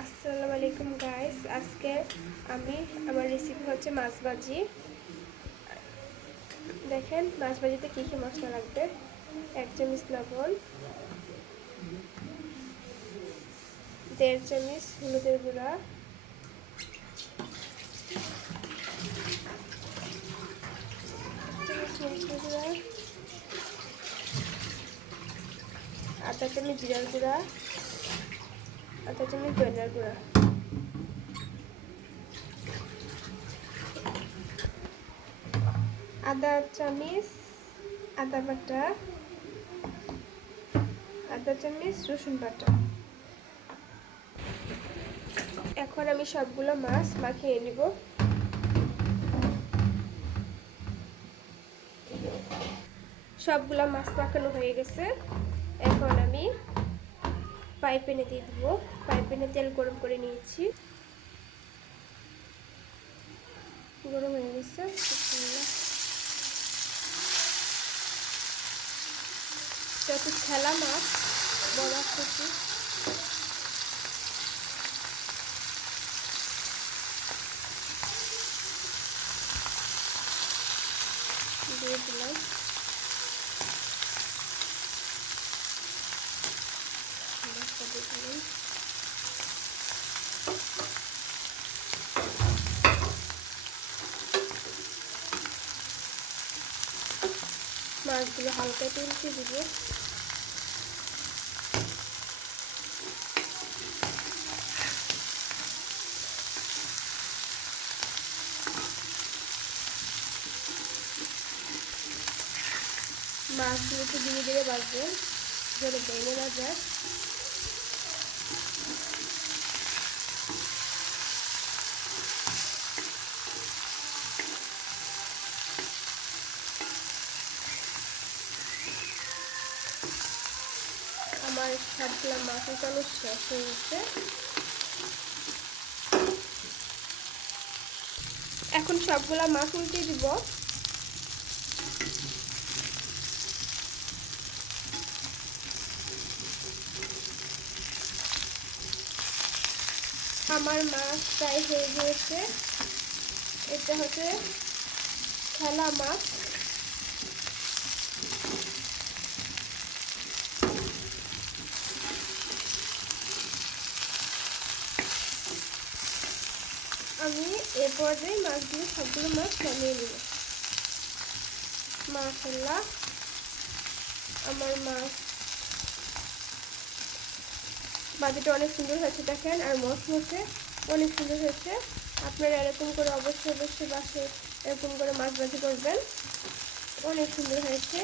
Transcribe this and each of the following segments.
আসসালামু আলাইকুম গাইস। আজকে আমার রেসিপি হচ্ছে মাছ ভাজি। দেখেন মাছ ভাজিতে কী কী মশলা লাগবে। 1 চামচ লবণ, 1.5 চামচ হলুদের গুঁড়া, 1 চামচ মরিচের গুঁড়া, 1/2 চামচ জিরার গুঁড়া, 1/2 চামচ ধনিয়ার গুঁড়া। আদা চামচ আদা বাটা, 1/2 চামচ রসুন বাটা। এখন আমি সবগুলো মাছ মাখিয়ে নিব। সবগুলো মাছ মাখানো হয়ে গেছে। এখন আমি ফ্রাই প্যানে দিয়ে দিব। ফ্রাই প্যানে তেল গরম করে নিয়েছি, গরম হয়ে গেছে। যত ঠেলা মাছ বড় কুচি দিয়ে দিলাম। মাছগুলো হালকা তুলতে দিব। মাছগুলোকে ধীরে ধীরে বাজবেন যেন ভেঙে না যায়। আমার সবগুলো মাছ উঠানো শেষ হয়ে গেছে। এখন সবগুলা মাছ উল্টে দিব। আমার মাছ ফ্রাই হয়ে গিয়েছে। এটা হচ্ছে ঠেলা মাছ। আমি এ পর্যায়ে মাছগুলো সবগুলো মাছ নামিয়ে নিব। মাশাআল্লাহ, আমার মাছ ভাজিটা অনেক সুন্দর হয়েছে দেখেন, আর মশমশে অনেক সুন্দর হয়েছে। আপনারা এরকম করে অবশ্যই বাসায় এরকম করে মাছ ভাজি করবেন, অনেক সুন্দর হয়েছে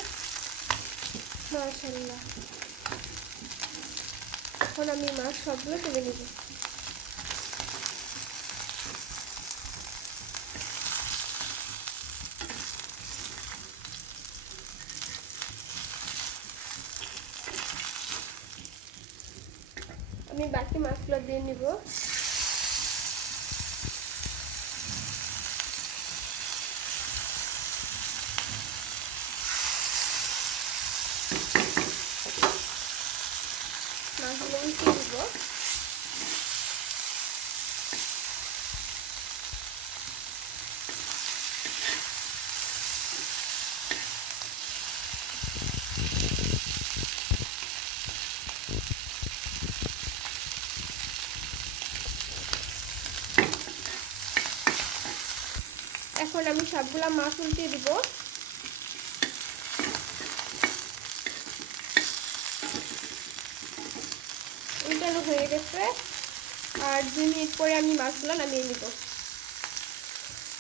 মাশাআল্লাহ। এখন আমি মাছ সবগুলো তুলে নিব। আমি বাকি মাছগুলো দিয়ে নিব। মাছগুলো উল্টে দিব। এখন আমি সবগুলা মাছ উল্টে দিব। উল্টানো হয়ে গেছে, আর 2 মিনিট পরে আমি মাছগুলো নামিয়ে নিব।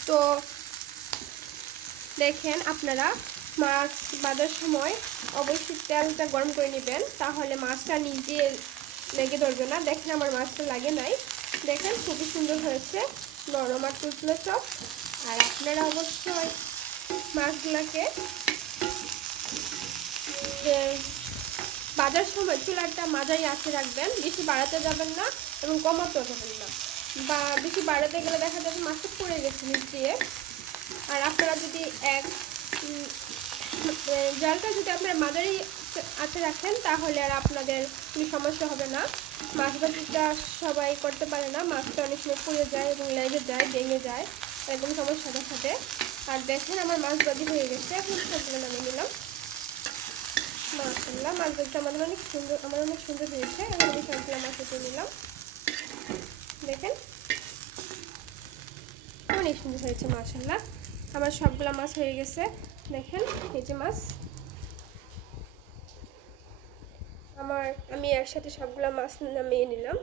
তো দেখেন, আপনারা মাছ ভাজার সময় অবশ্যই তেলটা গরম করে নেবেন, তাহলে মাছটা নিজে লেগে ধরবে না। দেখেন আমার মাছটা লাগে নাই, দেখেন খুবই সুন্দর হয়েছে, নরম আর তুলতুলে সব। আর আপনারা অবশ্যই মাছগুলোকে ভাজার সময় চুলাটা মাঝারি আঁচে রাখবেন, বেশি বাড়াতে যাবেন না এবং কমাতেও যাবেন না, বা বেশি বাড়াতে গেলে দেখা যাবে মাছটা পড়ে গেছে নিচ দিয়ে। আর আপনারা যদি জালটা যদি আপনারা মাঝারি আঁচে রাখেন তাহলে আর আপনাদের কোনো সমস্যা হবে না। মাছ ভাজিটা সবাই করতে পারে না, মাছটা অনেক সময় পুড়ে যায় এবং লেগে যায়, ভেঙে যায়, একদম সবার সাথে সাথে। আর দেখেন আমার মাছ ভাজি হয়ে গেছে, এখন সবগুলো নামিয়ে নিলাম। মাশাআল্লাহ, মাছ ভাজিটা আমার অনেক সুন্দর হয়েছে। এখন আমি সবগুলো মাছ উঠিয়ে নিলাম। দেখেন অনেক সুন্দর হয়েছে মাশাআল্লাহ। আমার সবগুলো মাছ হয়ে গেছে। দেখেন এই যে মাছ আমি একসাথে সবগুলো মাছ নামিয়ে নিলাম।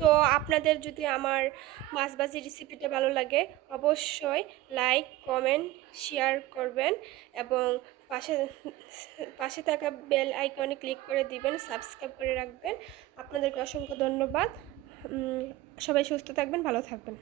তো আপনাদের যদি আমার মাছ ভাজি রেসিপিটা ভালো লাগে অবশ্যই লাইক, কমেন্ট, শেয়ার করবেন এবং পাশে পাশে থাকা বেল আইকনে ক্লিক করে দিবেন, সাবস্ক্রাইব করে রাখবেন। আপনাদেরকে অসংখ্য ধন্যবাদ। সবাই সুস্থ থাকবেন, ভালো থাকবেন।